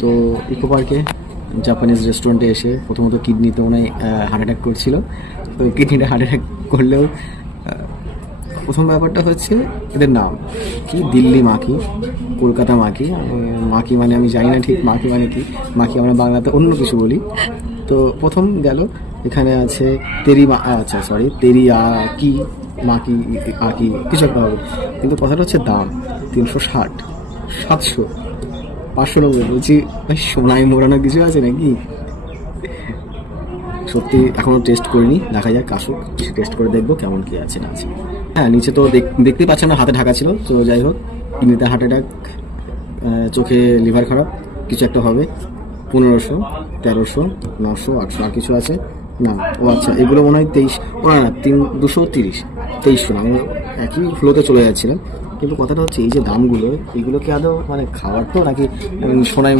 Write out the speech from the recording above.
তো ইকো পার্কে জাপানিজ রেস্টুরেন্টে এসে প্রথমত কিডনিতে মনে হয় হার্ট অ্যাটাক করছিল। তো কিডনিটা হার্ট অ্যাটাক করলেও প্রথম ব্যাপারটা হচ্ছে এদের নাম কি, দিল্লি মাকি, কলকাতা মাকি। মাকি মানে আমি জানি না ঠিক মাকি মানে কি, মাকি আমরা বাংলাতে অন্য কিছু বলি। তো প্রথম গেল এখানে আছে আচ্ছা সরি তেরি কি মাকি আকি কিছু একটা হবে, কিন্তু কথাটা হচ্ছে দাম 360, 700, 590। বলছি ভাই সোনায় মোড়ানো কিছু আছে নাকি? সত্যি এখনও টেস্ট করিনি, দেখা যাক আসুক, টেস্ট করে দেখবো কেমন কি আছে না আছে। হ্যাঁ নিচে তো দেখতেই পাচ্ছেন না, হাতে ঢাকা ছিল। তো যাই হোক, কিডনিতে হার্ট অ্যাটাক, চোখে লিভার খারাপ, কিছু একটা হবে। 1500, 1300, 900, 800 আর কিছু আছে না। ও আচ্ছা, এগুলো মনে হয় 23, ও না 230, 2300 না, আমি একই ফ্লোতে চলে যাচ্ছিলাম। কিন্তু কথাটা হচ্ছে এই যে দামগুলো, এগুলো কি আদৌ মানে খাওয়ার তো নাকি সোনায়